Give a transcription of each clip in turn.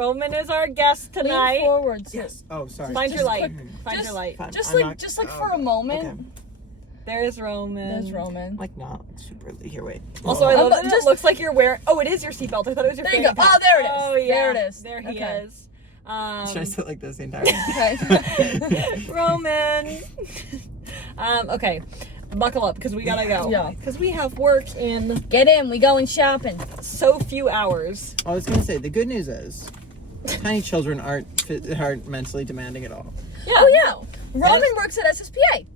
Roman is our guest tonight. Lean forward. Yes. Oh, sorry. Find your light. quick- Find your light. Fine. Just I'm like, not- for a moment. Okay. There's Roman. There's Roman. Like not super. Here, wait. Also, I love but that it just- looks like you're wearing. Oh, it is your seatbelt. I thought it was your. There you go. fanny pack. Oh, there it is. Oh yeah. There it is. There he Okay. is. Should I sit like this the entire time? Okay. Roman. Okay, buckle up because we gotta go. Yeah. Because we have work in Get in. We going shopping. so few hours. I was gonna say the good news is, tiny children aren't mentally demanding at all. Yeah. Oh yeah. Roman works at SSPA.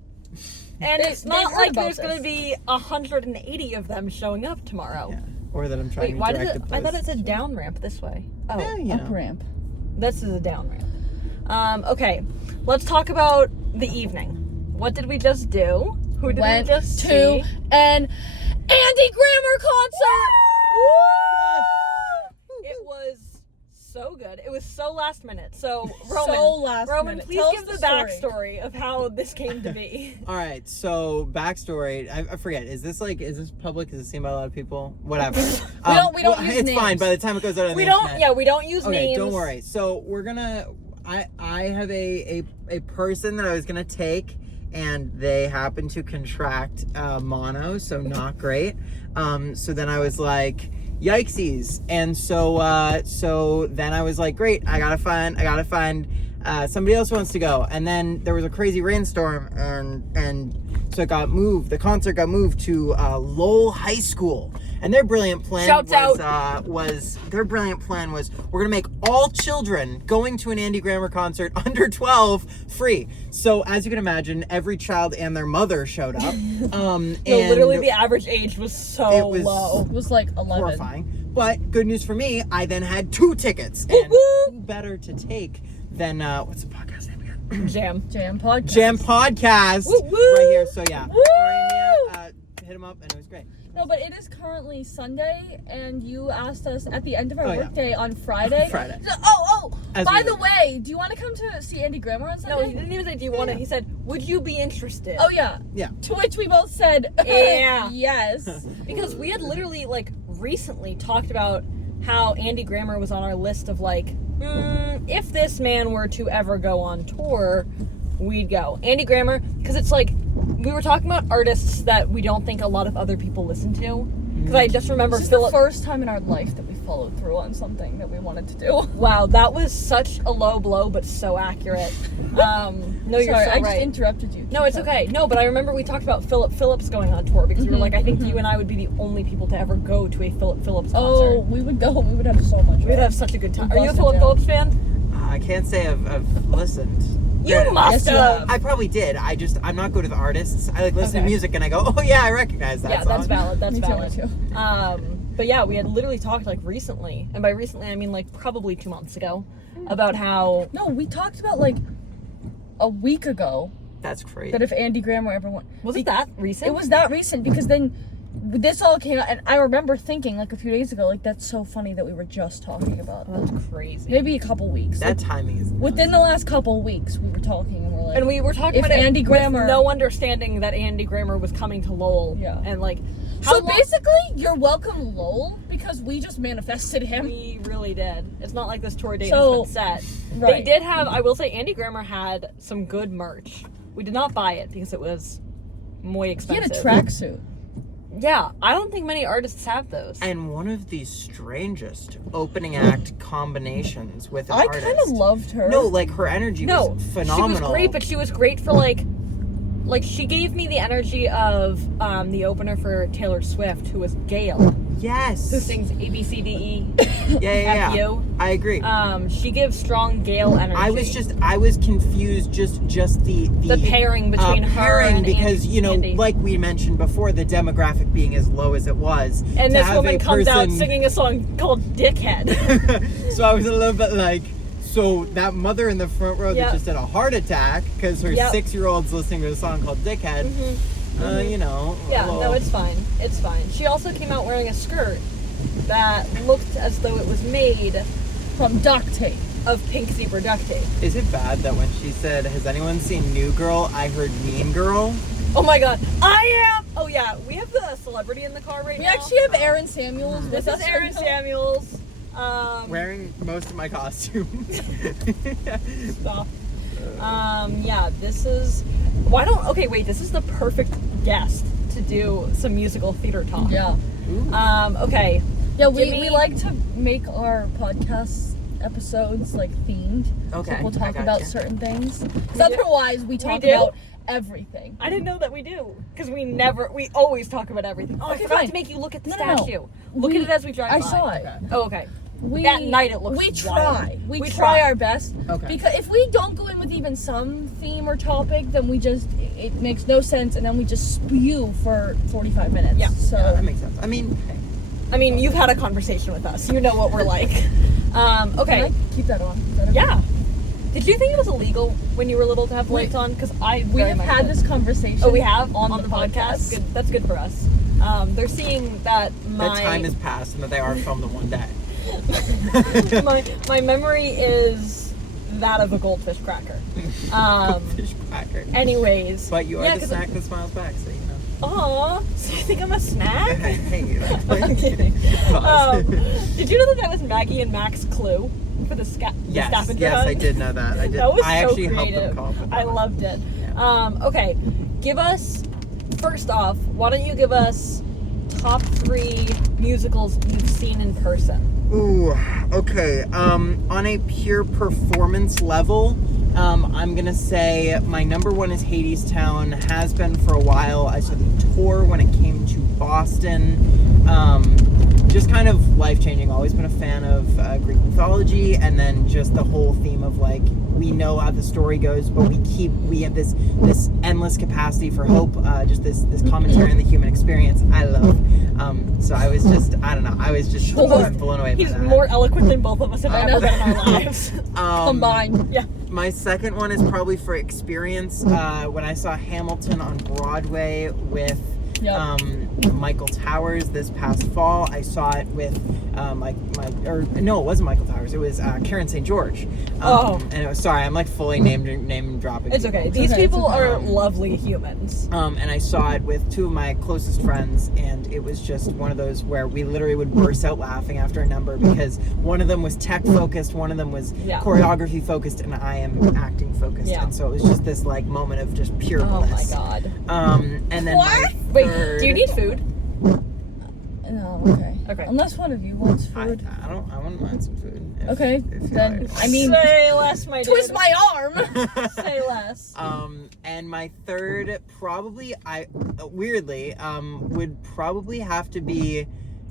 And They- it's not they've heard like about there's this. gonna be 180 of them showing up tomorrow. Yeah. Or that I'm trying Wait, to why did direct it? a I thought it place. said down ramp this way. Oh, Yeah, you Up know. ramp. this is a down ramp. Okay, let's talk about the evening. What did we just do? Who did Went we just to see? an Andy Grammer concert. It was so good. It was so last minute. So Roman, So last Roman, minute. please Tell give us the the backstory of how this came to be. All right, so backstory. I forget. Is this public? Is it seen by a lot of people? Whatever. We don't use It's names. fine. By the time it goes out on We the don't. internet. Yeah, we don't use Okay, names. don't worry. So we're gonna. I have a person that I was gonna take, and they happen to contract mono, so not great. So then I was like, yikesies. And so then I was like, great. I gotta find somebody else who wants to go. And then there was a crazy rainstorm, and so it got moved. The concert got moved to Lowell High School. And their brilliant plan was we're gonna make all children going to an Andy Grammer concert under 12 free. So as you can imagine, every child and their mother showed up. No, and literally the average age was so It was low. It was like 11. horrifying. But good news for me, I then had 2 tickets. And who better to take than what's the podcast name again? Jam. Podcast. Jam Podcast Woo, woo. right here. So yeah, Woo. hit him up and it was great. No, but it is currently Sunday, and you asked us at the end of our Oh, yeah. workday on Friday. Friday. As By we the were. way, do you want to come to see Andy Grammer on Sunday? No, he didn't even say, do you want to? He said, would you be interested? Oh, yeah. Yeah. To which we both said, Yeah. yes. Because we had literally, recently talked about how Andy Grammer was on our list of, if this man were to ever go on tour, we'd go. Andy Grammer, because it's we were talking about artists that we don't think a lot of other people listen to. Because I just remember This is Philip. the first time in our life that we followed through on something that we wanted to do. Wow, that was such a low blow, but so accurate. No, you're Sorry, so I just right. interrupted you. No, it's okay. No, but I remember we talked about Philip Phillips going on tour because we were like, I think you and I would be the only people to ever go to a Philip Phillips concert. Oh, we would go. We would have so much fun. We'd have such a good time. We'd Are you a bust it Philip down. Phillips fan? I can't say I've listened. You Yeah. must Yes, you have. have. I probably did. I'm not good with artists. I listen Okay. to music and I go, oh yeah, I recognize that Yeah, song. that's valid. That's Me too, valid. me too. But yeah, we had literally talked recently, and by recently I mean probably 2 months ago, about how No, we talked about a week ago That's crazy. that if Andy Grammer ever went. was it that recent? It was that recent because then this all came out, and I remember thinking a few days ago, that's so funny that we were just talking about that. That's crazy. Maybe a couple weeks. That timing is nuts. Within the last couple weeks, we were talking, and we're like, And we were talking If about it Andy Grammer- with no understanding that Andy Grammer was coming to Lowell. Yeah. And so basically, you're welcome, Lowell, because we just manifested him. we really did. It's not like this tour date So- has been set. Right. They did have, I will say, Andy Grammer had some good merch. We did not buy it because it was muy He expensive. had a tracksuit. Yeah, I don't think many artists have those. And one of the strangest opening act combinations with an I artist. kind of loved her. No, her energy was phenomenal. She was great, but she was great for she gave me the energy of the opener for Taylor Swift, who was Gail, Yes. who sings ABCDE. Yeah. F you. I agree. She gives strong Gail energy. I was confused just the pairing between her pairing and because Andy. like we mentioned before, the demographic being as low as it was, and to this have woman a comes out person- singing a song called Dickhead. So I was a little bit so that mother in the front row Yep. that just had a heart attack because her Yep. 6-year-old's listening to a song called Dickhead. Yeah, no, it's fine. It's fine. She also came out wearing a skirt that looked as though it was made From duct tape. of pink zebra duct tape. Is it bad that when she said, "Has anyone seen New Girl?" I heard Mean Girl? Oh my god, I am! Oh yeah, we have the celebrity in the car right We now. actually have Aaron Samuels with This us. is Aaron right now. Samuels. Wearing most of my costume. Stop. Yeah, this is. This is the perfect guest to do some musical theater talk. Yeah. Okay. Yeah, we Jimmy- like to make our podcast episodes like themed. Okay, So we'll I talk about gotcha. certain things. 'Cause We do? otherwise we talk do? about everything. I didn't know that we do, because we always talk about everything. Oh, I Okay, forgot fine. to make you look at the No, no, no. statue. Look at it as we drive I by. saw it. Oh, okay. We, At night it looks We wild. try. We We try try. our best. Okay. Because if we don't go in with even some theme or topic, then it makes no sense, and then we just spew for 45 minutes. Yeah. So Yeah, that makes sense. I mean, You've had a conversation with us. You know what we're like. Okay. Can I keep that on? Is that okay? Yeah. Did you think it was illegal when you were little to have lights on? Because I We very have much had did. this conversation. Oh, we have on the podcast. Good. That's good for us. They're seeing that that time has passed and that they are filmed in one day. my memory is that of a goldfish cracker. Fish cracker. Anyways. But you are yeah, the 'cause snack that smiles back, so you know. Aw, so you think I'm a snack? Hey. I'm kidding. Pause. Did you know that was Maggie and Mac's clue for the Yes, scavenger yes, hunt? I did know that. I did. That was I so actually creative. helped them come up with that. I loved it. Yeah. Okay, give us, first off, why don't you give us top 3 musicals you've seen in person? Ooh, okay. On a pure performance level, I'm gonna say my number one is Hadestown. Has been for a while. I saw the tour when it came to Boston. Just kind of life-changing. Always been a fan of Greek mythology, and then just the whole theme of like, we know how the story goes, but we have this endless capacity for hope. Just this commentary on the human experience. I love. So I was just, I don't know. I was just blown away by He's that. more eloquent than both of us have I ever know. been in our lives. Combined. Yeah. My second one is probably for experience. When I saw Hamilton on Broadway with Yep. Michael Towers this past fall. I saw it with it wasn't Michael Towers. It was Karen St. George. And it was, sorry, I'm like fully name dropping. It's okay. people. These okay, people it's okay. are lovely humans. And I saw it with 2 of my closest friends, and it was just one of those where we literally would burst out laughing after a number because one of them was tech focused, one of them was choreography focused, and I am acting focused. Yeah. And so it was just this like moment of just pure Oh my bliss. god. And then my Wait, third, do you need food? No, okay. Okay. Unless one of you wants I food. wouldn't mind some food. Okay, you then, like. I mean, Say less, my twist dude. my arm. Say less. And my third probably weirdly would probably have to be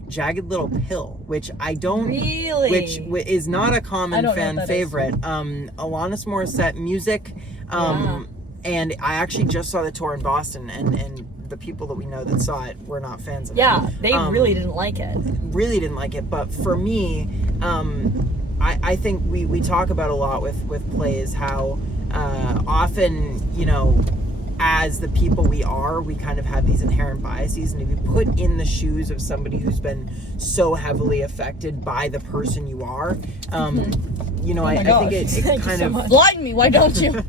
Jagged Little Pill, which I don't Really? which is not a I common don't know fan what that is. favorite. Alanis Morissette music. And I actually just saw the tour in Boston, and the people that we know that saw it were not fans of Yeah, it. they really didn't like it. Really didn't like it. But for me, I think we talk about a lot with plays how often, you know, as the people we are, we kind of have these inherent biases, and if you put in the shoes of somebody who's been so heavily affected by the person you are, you know, I think it Thank you kind so of much. Blind me, why don't you?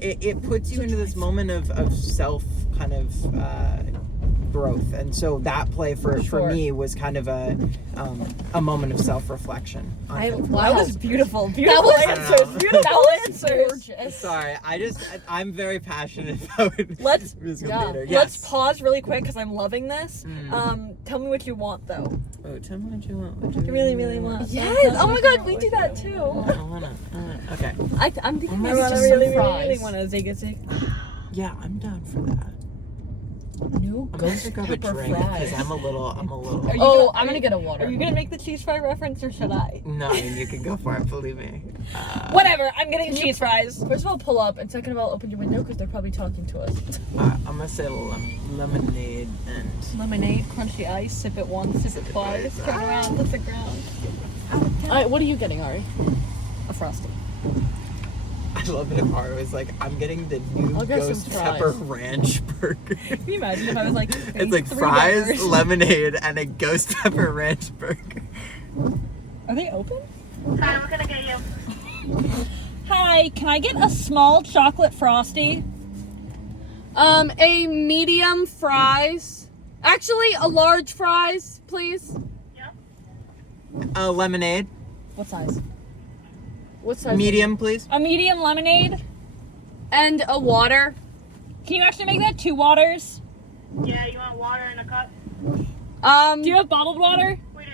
it puts you into this moment of self kind of growth, and so that play for Sure. me was kind of a moment of self-reflection. That Wow. was beautiful. Beautiful was- answers. Beautiful That was answers. gorgeous. Sorry, I'm very passionate about Let's- musical yeah. theater. Let's Yes. pause really quick because I'm loving this. Tell me what you want though. Oh, tell me what you want. What You really, really want. Yes. Oh my God, we do that too. I wanna. Okay. I'm thinking Oh my maybe God, just I some really, really, fries. really want a zig zig. Yeah, I'm down for that. No I'm gonna ghost grab a pepper drink fries. because I'm a little. Are you Oh, gonna- I'm gonna get a water. Are you gonna make the cheese fry reference or should I? No, I mean you can go for it. Believe me. Whatever. I'm getting Can you- cheese fries. First of all, pull up, and second of all, open your window because they're probably talking to us. I'm gonna say lemonade and. Lemonade, crunchy ice. Sip it once, sip it twice. Turn around, touch the ground. What are you getting, Ari? A frosty. I love it if Ari was like, I'm getting the new I'll get some ghost fries. pepper ranch burger. Can you imagine if I was like, It's like 3 fries, burgers? lemonade, and a ghost pepper ranch burger. Are they open? Hi, I'm gonna get you. Hi, can I get a small chocolate frosty? A medium fries. Actually, a large fries, please. Lemonade. What size? What size? Medium, please. A medium lemonade. And a water. Can you actually make that 2 waters? Yeah, you want water in a cup? Do you have bottled water? We do.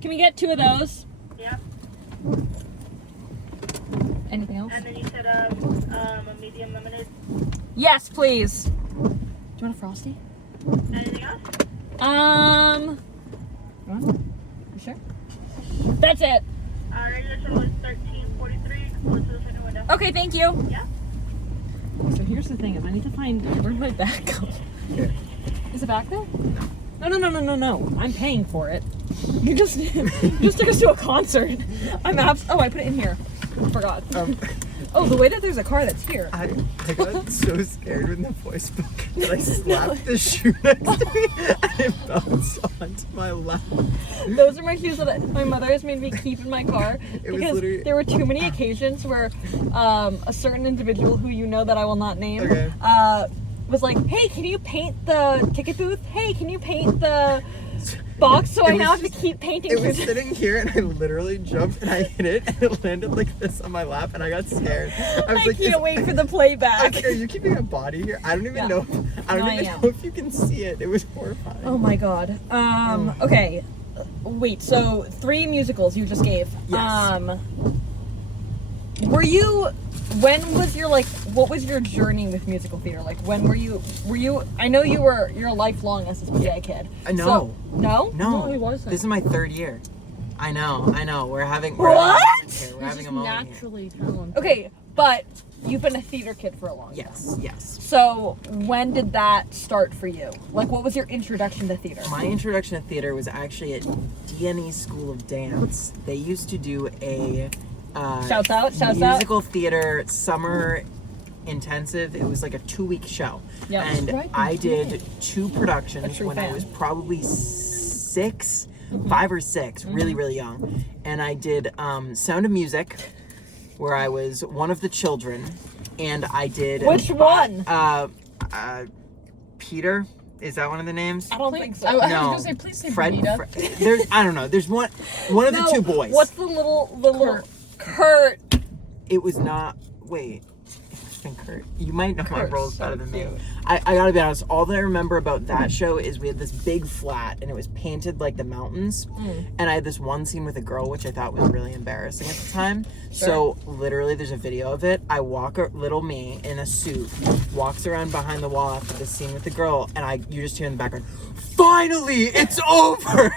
Can we get 2 of those? Yeah. Anything else? And then you said a medium lemonade. Yes, please. Do you want a Frosty? Anything else? You sure? That's it. Regular total is $13.43. Close to the second window. Okay, thank you. Yeah. So here's the thing: is I need to find where'd my bag go? Is it back there? No. I'm paying for it. You just took us to a concert. I put it in here. I forgot. Oh, the way that there's a car that's here. I got so scared when the voice spoke that I slapped the shoe next to me and it bounced onto my lap. Those are my shoes that my mother has made me keep in my car It was because literally- there were too many occasions where a certain individual who you know that I will not name Okay. was like, "Hey, can you paint the ticket booth? Hey, can you paint the box?" So I It now was have to keep painting. It was through sitting here and I literally jumped and I hit it and it landed like this on my lap and I got scared. I was I like, can't wait for the I playback. was like, are you keeping a body here? I don't even Yeah. know. I don't No, I even am. know if you can see it. It was horrifying. Oh my god. Okay. Wait, so 3 musicals you just gave. Yes. When was your what was your journey with musical theater? Like when were you I know you're a lifelong SSPA kid. No. So, no? No, No, he wasn't. This is my 3rd year. I know. We're having What? a moment here. We're He's having just a moment here. naturally talented. Okay, but you've been a theater kid for a long time. Yes. So when did that start for you? Like what was your introduction to theater? My introduction to theater was actually at DNE School of Dance. They used to do a Shouts out. musical theater summer intensive. It was like a 2-week show. Yeah. And Right, I you did did. 2 A productions true when I fan. was probably 6, 5 or 6, really young. And I did Sound of Music, where I was one of the children. And I did Which one? Peter. Is that one of the names? I don't think so. I was No. gonna say, please say Fred. Bonita. There's, I don't know. There's one of the 2 boys. What's the little Kurt? It was not. Wait. It must have been Kurt. You might know my Kurt's roles so better than me. cute. I gotta be honest. All that I remember about that show is we had this big flat and it was painted like the mountains. And I had this one scene with a girl which I thought was really embarrassing at the time. So literally, there's a video of it. I walk little me in a suit walks around behind the wall after the scene with the girl, and you just hear in the background, "Finally, it's over!"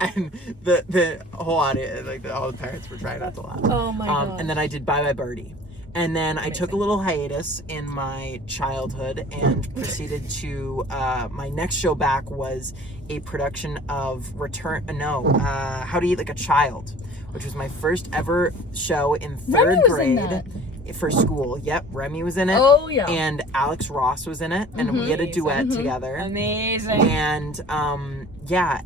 And the whole audience, all the parents were trying not to laugh. Oh my god. And then I did Bye Bye Birdie. And then I took a little hiatus in my childhood and proceeded to, my next show back was a production of How to Eat Like a Child, which was my first ever show in 3rd was in grade for school. Yep, Remy was in it. Oh, yeah. And Alex Ross was in it, and we had a duet together. Amazing. And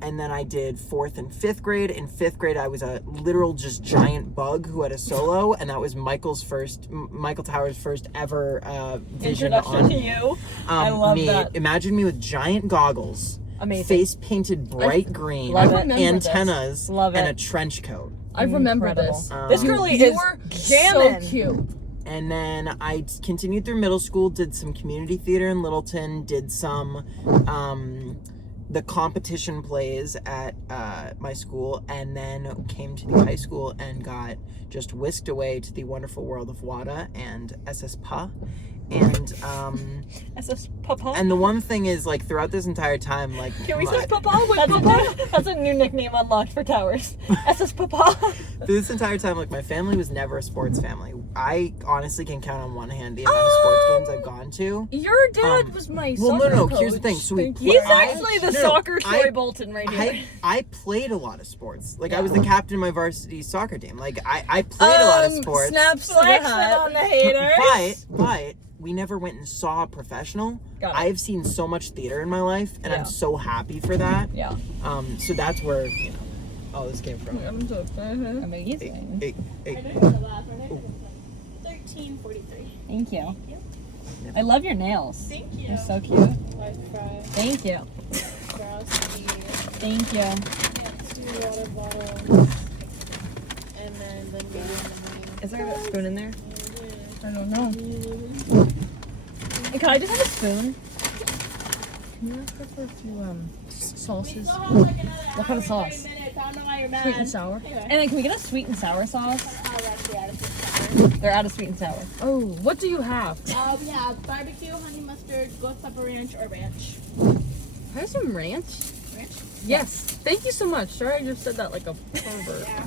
and then I did 4th and 5th grade. In 5th grade, I was a literal just giant bug who had a solo, and that was Michael Tower's first ever vision Introduction on to you. I love me. that. Imagine me with giant goggles, Amazing. face painted bright green, Love it. remember antennas, Love and it. a trench coat. I remember Incredible. this. This girl You is were jamming. so cute. And then I continued through middle school, did some community theater in Littleton, did some the competition plays at my school, and then came to the high school and got just whisked away to the wonderful world of WADA and SSPA. And SS Papa. and the one thing is, throughout this entire time, Can we my- say Papa? That's a new nickname unlocked for Towers. SS Papa. this entire time, my family was never a sports family. I honestly can count on one hand the amount of sports games I've gone to. Your dad was my Well, soccer no. coach. Here's the thing. So we He's I- actually the no, soccer Troy I- Bolton right here. I played a lot of sports. I was the captain of my varsity soccer team. I played a lot of sports. Snaps to the Flexing hat. on the haters. But we never went and saw a professional. Got it. I've seen so much theater in my life, and Yeah. I'm so happy for that. Yeah. So that's where all this came from. I'm so Amazing. Hey. 13.43. Thank you. I love your nails. Thank you. They're so cute. Life fry, Thank you. browse tea, Thank you. 2 water bottles. Is there a spoon in there? I don't know. And can I just have a spoon? Can you ask her for a few sauces? What kind of sauce? Sweet and sour. And then can we get a sweet and sour sauce? They're out of sweet and sour. Oh, what do you have? We have barbecue, honey mustard, ghost pepper ranch, or ranch. Have some ranch? Ranch? Yes. Thank you so much. Sorry I just said that like a pervert. Yeah.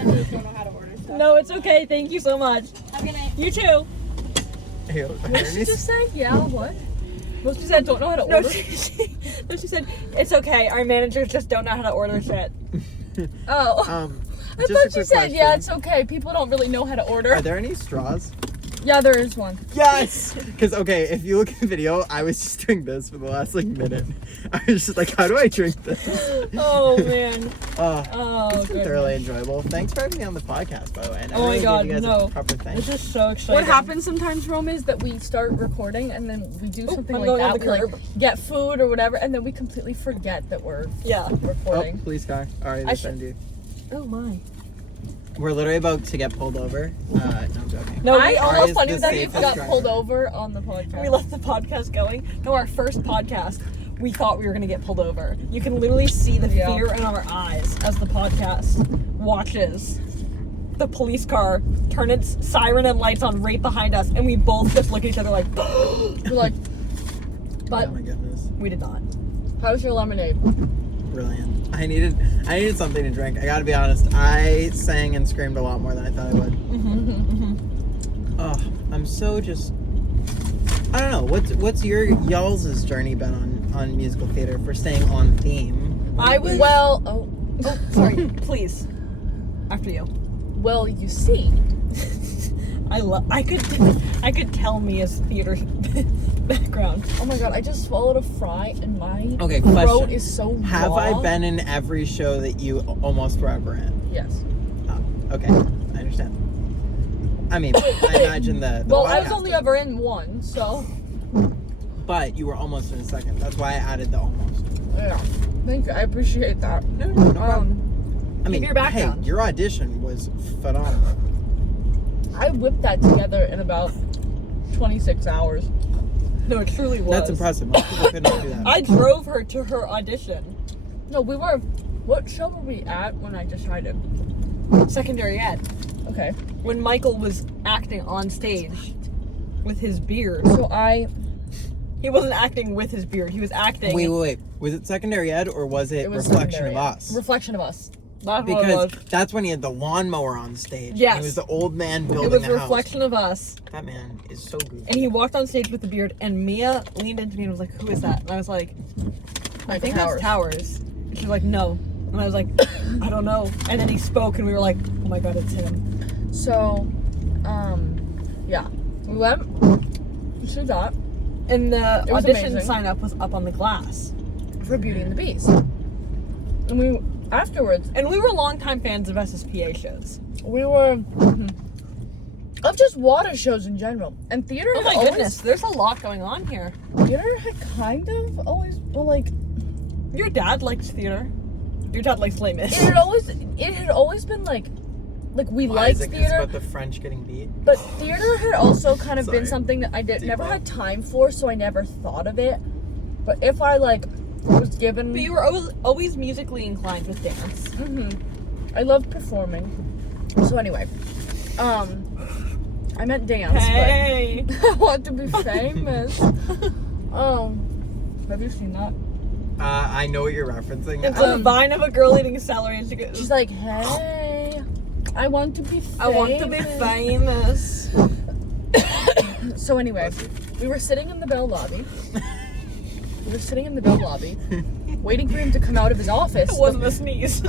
And I just don't know how to order stuff. No, it's okay. Thank you so much. Have a good night. You too. Ew, What did you just say? Yeah, what? Well, she said, don't know how to No, order. No, she said, it's okay. Our managers just don't know how to order shit. Oh. I just a thought you quick said, question. yeah, it's okay. People don't really know how to order. Are there any straws? Yeah, there is one. Yes! Because, okay, if you look at the video, I was just doing this for the last, like, minute. I was just like, how do I drink this? Oh, man. Oh, it's been goodness. thoroughly enjoyable. Thanks for having me on the podcast, by the way. I never Oh my really God, gave you guys no. a proper thing. This is so exciting. What happens sometimes, Rome, is that we start recording and then we do something I'm like going on that. the We like curb. get food or whatever, and then we completely forget that we're Yeah. Oh, recording. police car. Alright, I this should- end Oh, my. We're literally about to get pulled over. No, I'm joking. No, I we Ari almost is funny the that you safest got driver. pulled over on the podcast. we left the podcast going. No, our first podcast, we thought we were gonna get pulled over. You can literally see the Yeah. fear in our eyes as the podcast watches the police car turn its siren and lights on right behind us, and we both just look at each other like, We're like, but Oh my goodness. we did not. how's your lemonade? Brilliant. I needed something to drink. I gotta be honest. I sang and screamed a lot more than I thought I would. Oh, I'm so just. I don't know. What's y'all's journey been on musical theater for staying on theme? I was Well, Oh, sorry. Please. After you. well, you see, I could tell Mia's theater background. oh my god, I just swallowed a fry and my Okay, throat question. is so Have raw. I been in every show that you almost were ever in? Yes. Oh, okay, I understand. I mean, I imagine the Well, I was podcast only does. ever in one, so But you were almost in a second. That's why I added the almost. yeah. Thank you. I appreciate that. No problem. I mean, your background. hey, your audition was phenomenal. I whipped that together in about 26 hours. No, it truly was. That's impressive. Most people could not do that. I drove her to her audition. No, we were. What show were we at when I decided? Secondary ed. Okay. When Michael was acting on stage with his beard. So He wasn't acting with his beard. He was acting. Wait. Was it secondary ed or was it, was Reflection secondary of ed. Us? Reflection of Us. That's what it Because was. that's when he had the lawnmower on stage. Yes. And he was the old man It building was the Reflection of Us. house. That man is so good. And he walked on stage with the beard, and Mia leaned into me and was like, "Who is that?" And I was like, "I think that's Towers." And she was like, "No." And I was like, "I don't know." And then he spoke, and we were like, "Oh my god, it's him." So, yeah, we went to that And the It was audition amazing. sign up was up on the glass. for Beauty and the Beast, and we afterwards And we were longtime fans of SSPA shows. we were of just water shows in general, and theater. Oh had my always, goodness, there's a lot going on here. Theater had kind of always, well, like Your dad likes theater. Your dad likes Les Mis. it had always been like we Why liked is it 'cause theater. about the French getting beat? But theater had also kind of Sorry. been something that I never Deep had time for, so I never thought of it. But if I was given, But you were always musically inclined with dance. I loved performing. So anyway, I meant dance, Hey! but I want to be famous. Have you seen that? I know what you're referencing. It's a vine of a girl eating celery, and she goes, She's like, hey, I want to be famous. I want to be famous. So anyway, we were sitting in the Bell lobby. Waiting for him to come out of his office. It wasn't a sneeze.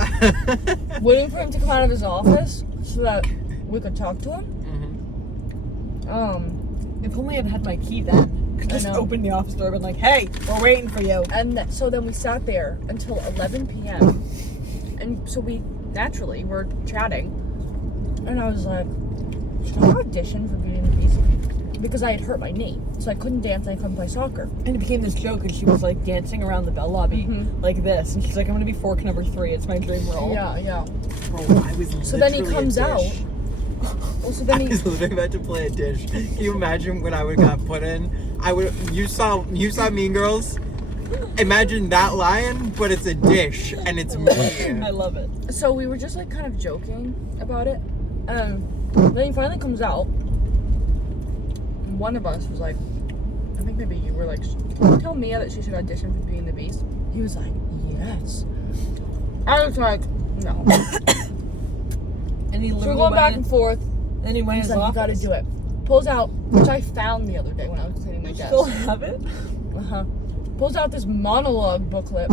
Waiting for him to come out of his office so that we could talk to him. If only I'd had my key then. Could just know. open the office door and been like, hey, we're waiting for you. And so then we sat there until 11 p.m. And so we naturally were chatting. And I was like, should I audition for Beauty and the Beast? because I had hurt my knee, so I couldn't dance and I couldn't play soccer. And it became this joke, and she was like dancing around the Bell Lobby like this, and she's like, "I'm gonna be fork number 3. It's my dream role." Yeah. Bro, I was So then he literally a comes out. dish. Well, so then I he. was literally about to play a dish. Can you imagine when I would got put in? You saw Mean Girls? Imagine that lion, but it's a dish and it's me. I love it. So we were just like kind of joking about it. Then he finally comes out. And one of us was like, I think maybe you were like, tell Mia that she should audition for Being the Beast. He was like, yes. I was like, no. And he So we're literally going back went and in, forth. and he went in He's his like, you gotta office. do it. Pulls out, which I found the other day when I was cleaning my You desk. still have it? Pulls out this monologue booklet.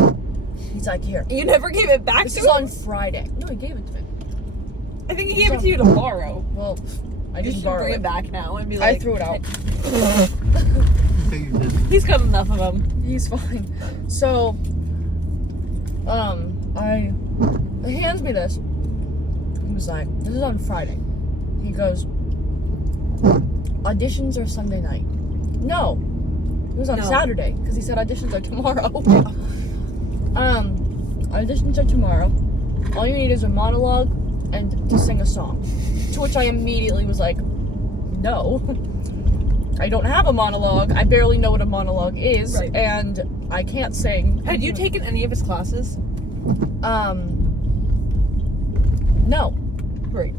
He's like, here. You never gave it back This to is him? on Friday. No, he gave it to me. I think he gave it to you to borrow. Well, I You didn't should borrow bring it. it back now and be I like, threw it out. He's got enough of them. He's fine. So, he hands me this. He was like, this is on Friday. He goes, auditions are Sunday night. No. It was on No. Saturday, because he said auditions are tomorrow. Auditions are tomorrow. All you need is a monologue and to sing a song. To which I immediately was like, no. I don't have a monologue. I barely know what a monologue is. Right. And I can't sing. Had you taken any of his classes? No. Right.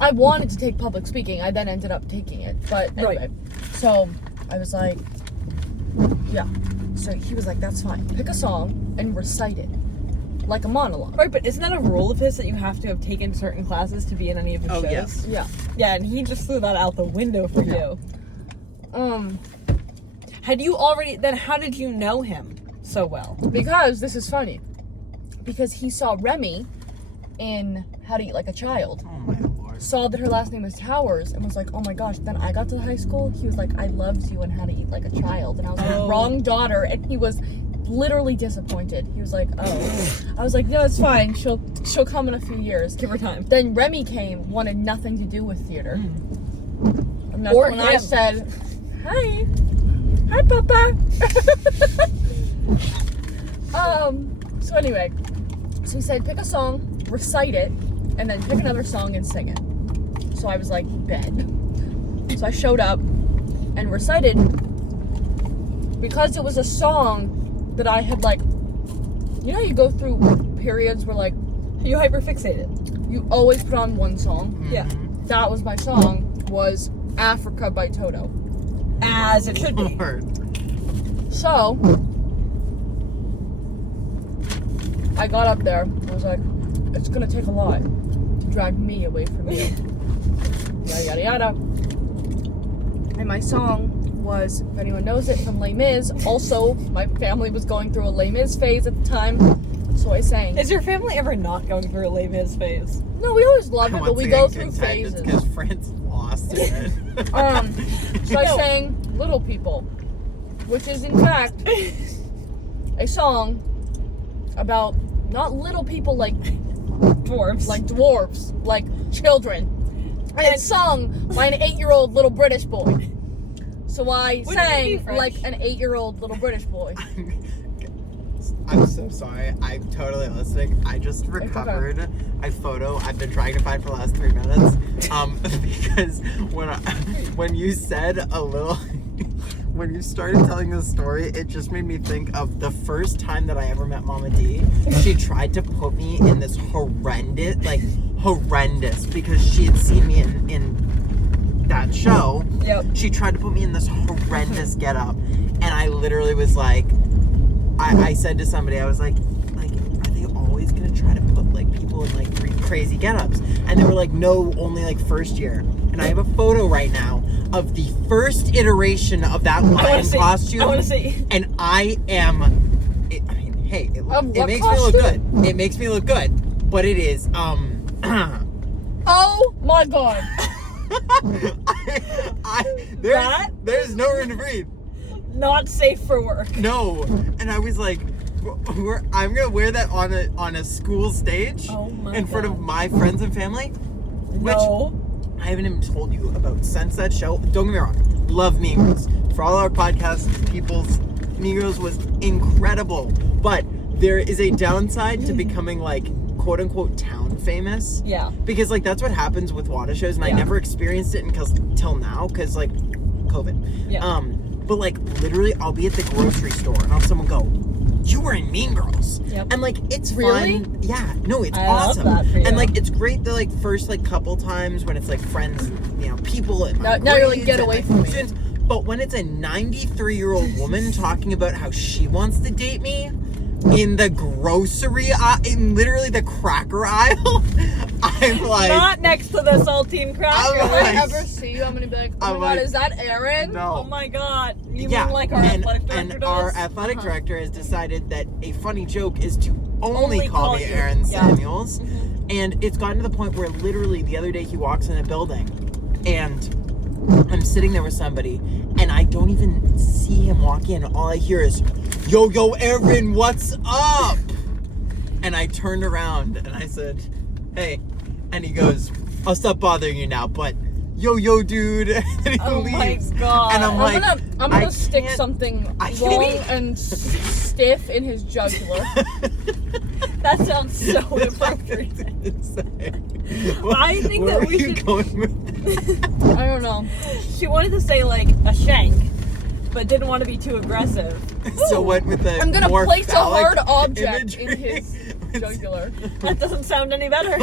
I wanted to take public speaking. I then ended up taking it. But anyway. Right. So I was like, yeah. So he was like, that's fine. Pick a song and recite it. Like a monologue. Right, but isn't that a rule of his that you have to have taken certain classes to be in any of his Oh, shows? yes. Yeah. Yeah, and he just threw that out the window for you. Had you already, then how did you know him so well? Because this is funny. Because he saw Remy in How to Eat Like a Child. Oh my lord. Saw that her last name was Towers and was like, oh my gosh. Then I got to high school. He was like, I loved you in How to Eat Like a Child. And I was like, Oh. wrong daughter. And he was literally disappointed. He was like, oh. I was like, no, it's fine. She'll come in a few years. Give her time. Then Remy came, wanted nothing to do with theater. And that's Or when I him. said, hi. Hi, Papa. So anyway, so he said, pick a song, recite it, and then pick another song and sing it. So I was like, bet. So I showed up and recited because it was a song that I had like, you know, you go through periods where like You hyperfixated. you always put on one song. Yeah. That was my song, was Africa by Toto. As it should be. Lord. So I got up there. I was like, it's gonna take a lot to drag me away from you. Yada yada yada. And my song was, if anyone knows it, from Les Mis. Also, my family was going through a Les Mis phase at the time, so I sang. Is your family ever not going through a Les Mis phase? No, we always loved it, but Once we again, go through contend phases. It's because France lost it. So I sang Little People, which is in fact a song about not little people like Dwarves. dwarves, like children. And it's sung by an 8-year-old little British boy. So I Wouldn't it be sang French? like an 8-year-old little British boy. I'm so sorry. I'm totally listening. I just recovered a photo I've been trying to find for the last 3 minutes. Because when you said a little, when you started telling this story, it just made me think of the first time that I ever met Mama D. She tried to put me in this horrendous, because she had seen me in that show. Yep. She tried to put me in this horrendous getup, and I literally was like, I said to somebody, I was like, are they always gonna try to put like people in like crazy getups? And they were like, no, only like first year. And I have a photo right now of the first iteration of that lion costume. I want to see. And I am. I mean, hey, it Of what makes me look good. costume? It makes me look good, but it is Oh my god. there's no room to breathe. Not safe for work. No, and I was like, I'm gonna wear that on a school stage Oh my in front of God. my friends and family. Which, No. I haven't even told you about since that show. Don't get me wrong, love Mean Girls. For all our podcast people's, Mean Girls was incredible. But there is a downside to becoming like quote unquote town famous. Yeah. Because like that's what happens with water shows, and I Yeah. never experienced it till now, because like COVID. Yeah. But like literally, I'll be at the grocery store and I'll have someone go, "You were in Mean Girls," Yep. and like it's Really? fun. Yeah, no, it's I love awesome. that for you. And like it's great the like first like couple times when it's like friends, you know, people. And Now you're like, "Get away from me." students. But when it's a 93-year-old woman talking about how she wants to date me in the grocery aisle, in literally the cracker aisle, I'm like, Not next to the saltine cracker. I'm If like- I ever see you, I'm gonna be like, oh I'm my god, like, is that Aaron? Oh no. my god. You Yeah, mean like our athletic director and does? our athletic director has decided that a funny joke is to only call me you. Aaron Yeah. Samuels. And it's gotten to the point where literally the other day he walks in a building and I'm sitting there with somebody and I don't even see him walk in. All I hear is, "Yo, Aaron, what's up?" And I turned around and I said, "Hey." And he goes, "I'll stop bothering you now, but yo, dude." And he Oh my leaves. God. And I'm like, I'm I gonna stick can't- something I can't long be- and stiff in his jugular. That sounds so inappropriate. I think Where that are we you should- going with that? I don't know. She wanted to say like a shank, but didn't want to be too aggressive. So what with the I'm gonna more place a phallic hard object in imagery? his jugular. That doesn't sound any better.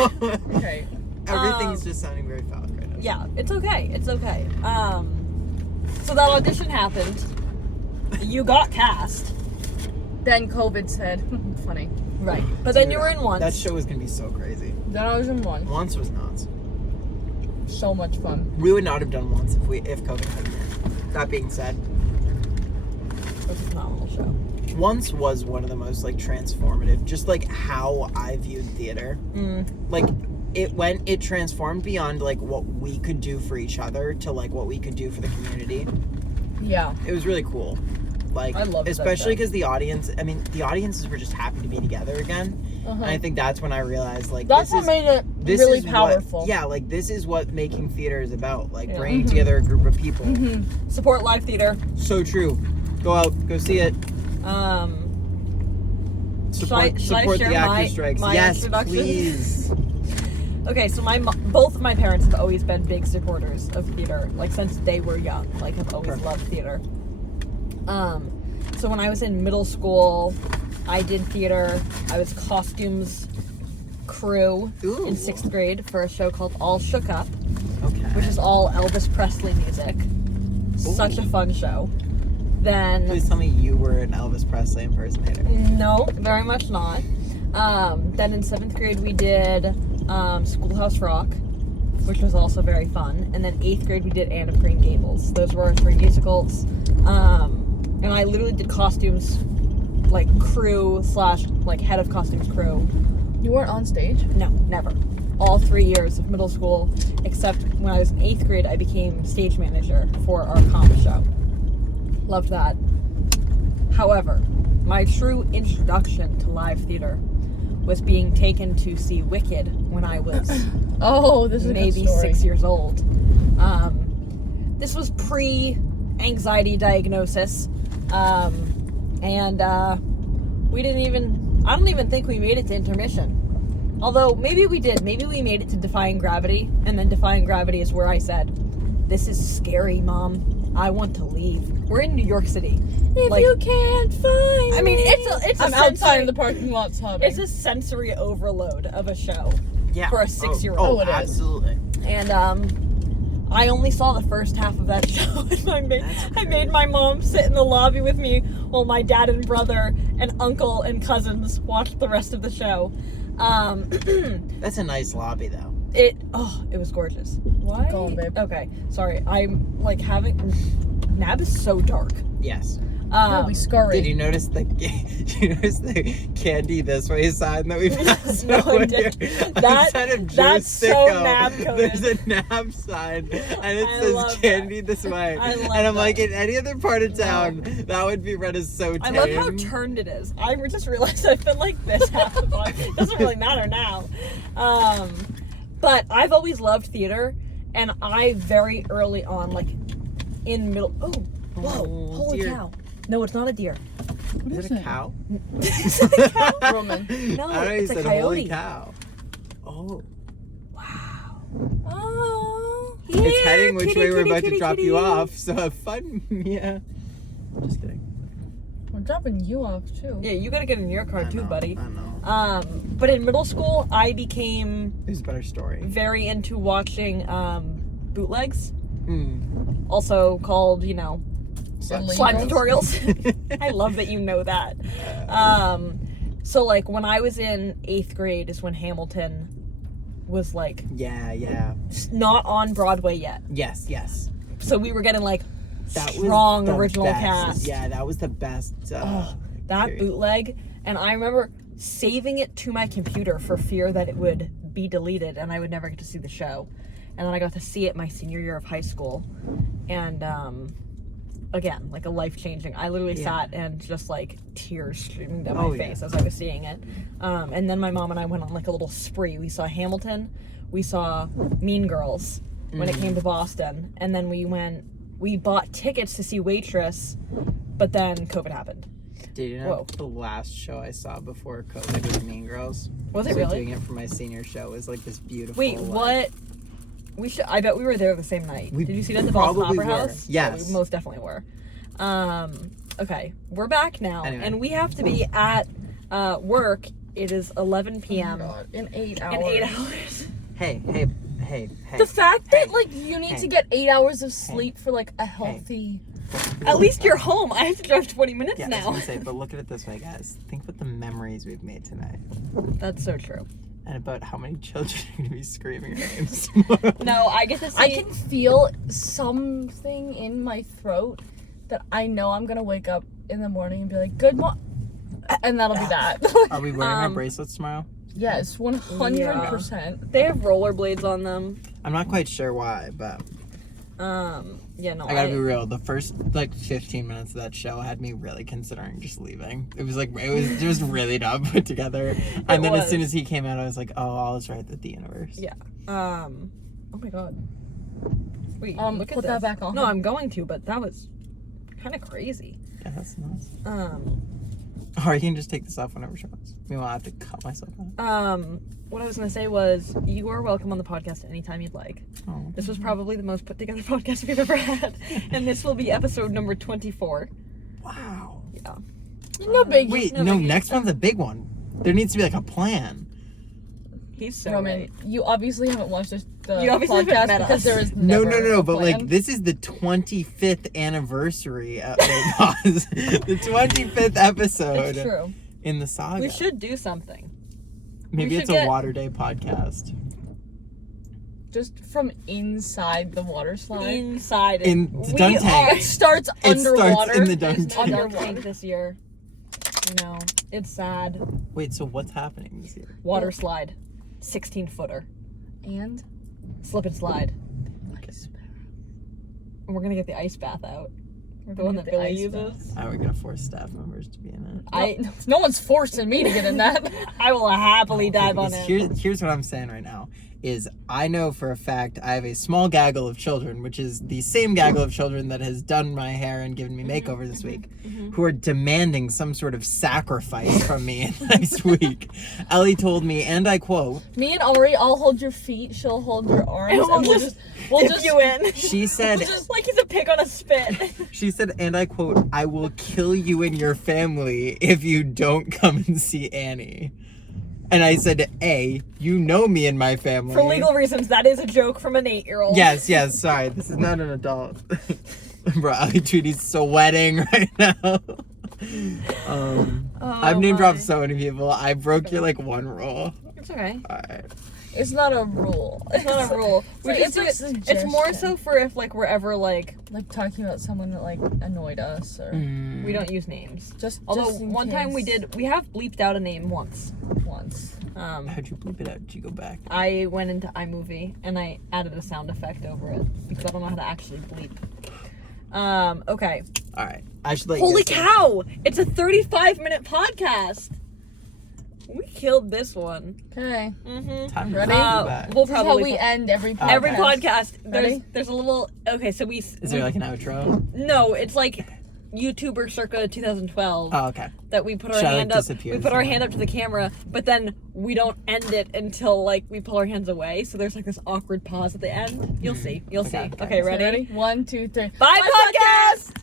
Okay. Everything's just sounding very phallic right now. Yeah, it's okay. It's okay. So that audition happened. You got cast. Then COVID said, funny. Right. But then you were in once. That show was gonna be so crazy. Then I was in one. Once was nuts. So much fun. We would not have done Once if COVID hadn't hit. That being said, It was a phenomenal show. Once was one of the most like transformative, just like how I viewed theater. Like it transformed beyond like what we could do for each other to like what we could do for the community. Yeah. It was really cool. Like, I loved that especially show. because the audiences were just happy to be together again. And I think that's when I realized like That's this what is, made it this really is powerful. What, yeah, like this is what making theater is about. Like Yeah. bringing together a group of people. Support live theater. So true. Go out, go see it. Should I Support share the actor my- strikes. my Yes, introduction? please. Okay, so both of my parents have always been big supporters of theater, like since they were young. Like, have always Perfect. loved theater. So when I was in middle school, I did theater. I was costumes crew Ooh. in 6th grade for a show called All Shook Up, Okay. which is all Elvis Presley music. Such a fun show. Then Please tell me you were an Elvis Presley impersonator. no, very much not. Then in 7th grade we did Schoolhouse Rock, which was also very fun. And then 8th grade we did Anne of Green Gables. Those were our 3 musicals. And I literally did costumes, like crew / like head of costumes crew. You weren't on stage? No, never. All 3 years of middle school, except when I was in 8th grade, I became stage manager for our comedy show. Loved that. However, my true introduction to live theater was being taken to see Wicked when I was Oh, this is a maybe good story. 6 years old. This was pre-anxiety diagnosis. We didn't even, I don't even think we made it to intermission. Although, maybe we did. Maybe we made it to Defying Gravity, and then Defying Gravity is where I said, "This is scary, Mom. I want to leave." We're in New York City. If Like- you can't find I mean, me. it's a I'm outside sensory- in the parking lot sobbing. It's a sensory overload of a show. Yeah. For a 6-year-old. Oh, it is. absolutely. And I only saw the first half of that show, and I made my mom sit in the lobby with me while my dad and brother and uncle and cousins watched the rest of the show. That's a nice lobby though. It was gorgeous. Why? Go on, babe. Okay, sorry. I'm like Nab is so dark. Yes. No, we scurry. Did you notice the candy this way sign that we passed No, I over didn't. here? That- Instead of Joe that's so Sicko, NAB-coded. there's a NAB sign and it I says love candy this way. I love and I'm that. like, in any other part of town, that would be read as so I tame. love how turned it is. I just realized I've been like this half the time. It doesn't really matter now. But I've always loved theater, And I very early on, like in middle. Oh, whoa! Oh, Holy deer. cow! No, it's not a deer. What Is it a cow? Roman. No, I don't know, you it's a said coyote. holy cow. Oh. Oh, It's heading which kitty, way we're kitty, about kitty, to drop kitty. you off, so have fun, Mia. Just kidding. We're dropping you off too. Yeah, you gotta get in your car I too, know, buddy. I know. But in middle school, I became There's a better story. very into watching bootlegs, Mm. also called, you know, Illegal. slime tutorials. I love that you know that. So like when I was in 8th grade is when Hamilton was like Yeah. not on Broadway yet. Yes. So we were getting like That was strong the original best. cast. Yeah, that was the best. That period. bootleg, and I remember saving it to my computer for fear that it would be deleted and I would never get to see the show. And then I got to see it my senior year of high school, and again, like a life-changing. I literally sat and just like tears streaming down my face as I was seeing it. And then my mom and I went on like a little spree. We saw Hamilton, we saw Mean Girls when it came to Boston, and then we bought tickets to see Waitress, but then COVID happened. Did you know Whoa. the last show I saw before COVID was Mean Girls? Was it So really? Doing it for my senior show was like this beautiful. Wait, like- what? I bet we were there the same night. We Did you see it at the Boston probably Opera were. House? Yes. Yeah, we most definitely were. Okay, we're back now, Anyway. and we have to be at work. It is 11 p.m. God, in 8 hours. in 8 hours. Hey. The fact that Hey. like you need Hey. to get 8 hours of sleep for like a healthy. At least you're home. I have to drive 20 minutes Yeah, I was now. gonna say, but look at it this way, guys. Think about the memories we've made tonight, That's so true. and about how many children are gonna be screaming our names tomorrow. No, I get to see. I can feel something in my throat that I know I'm gonna wake up in the morning and be like, "Good morning," and that'll be that. Are we wearing our bracelets tomorrow? Yes, 100%. They have rollerblades on them. I'm not quite sure why, but Yeah, no. I gotta be real. The first like 15 minutes of that show had me really considering just leaving. It was just really not put together. And then as soon was. as he came out, I was like, oh, all is right with the universe. Yeah. Oh my god. Wait. Look at put that this. back on. No, I'm going to, but that was kind of crazy. Yeah, that's nice. Um. Or you can just take this off whenever she wants. Meanwhile, I have to cut myself out. What I was gonna say was, you are welcome on the podcast anytime you'd like. Oh. This was probably the most put together podcast we've ever had, and this will be episode number 24. Wow. Yeah. No big. Wait, No, no, but next one's a big one. There needs to be like a plan. He's so Roman, right. you obviously haven't watched the You obviously haven't podcast met because us. there is No, never a but plan. like this is the 25th anniversary. Wait, pause. The 25th episode It's true. in the saga. We should do something. Maybe we it's should a get- Water Day podcast. Just from inside the water slide. Inside it. In the We dunk are tank. It starts It underwater. starts in the dunk It's tank. Dunk underwater. tank this year. No, it's sad. Wait, so what's happening this year? Water slide, 16-footer, And slip and slide. ice bath. And we're gonna get the ice bath out. We're The gonna one get that the Billy ice uses. We're gonna force staff members to be in it. No one's forcing me to get in that. I will happily dive on Because it. Here's what I'm saying right now. Is I know for a fact I have a small gaggle of children, which is the same gaggle of children that has done my hair and given me makeover this week, who are demanding some sort of sacrifice from me next week. Ellie told me, and I quote, Me and Ari, I'll hold your feet. She'll hold your arms. And we'll we'll just we'll dip you in. she said, Just like he's a pig on a spit. she said, and I quote, I will kill you and your family if you don't come and see Annie. And I said, A, you know me and my family. For legal reasons, that is a joke from an 8-year-old. Yes, sorry. This is not an adult. Bro, Ali Trudy's sweating right now. I've name dropped so many people. I broke your like one rule. It's okay. Alright. It's not a rule. It's not a rule. We It's just do a it. It's more so suggestion. for if like we're ever like Like talking about someone that like annoyed us or Mm. we don't use names. just. Although just in one time we case did, we have bleeped out a name once. once. How'd you bleep it out? Did you go back? I went into iMovie and I added a sound effect over it because I don't know how to actually bleep. Okay. Alright. I should let you Holy guys cow! It's a 35-minute podcast. We killed this one. Okay. Mm-hmm. Time to Ready? go back. We'll This is how probably we end every podcast. every podcast. Ready? There's a little. Okay, so we. Is there like an outro? No, it's like YouTuber circa 2012 Oh, okay. that we put our Shall it hand up. disappear We put our somewhere? hand up to the camera, but then we don't end it until like we pull our hands away. So there's like this awkward pause at the end. You'll see. You'll see. Okay. Okay, So ready? ready? 1, 2, 3. Bye, podcast.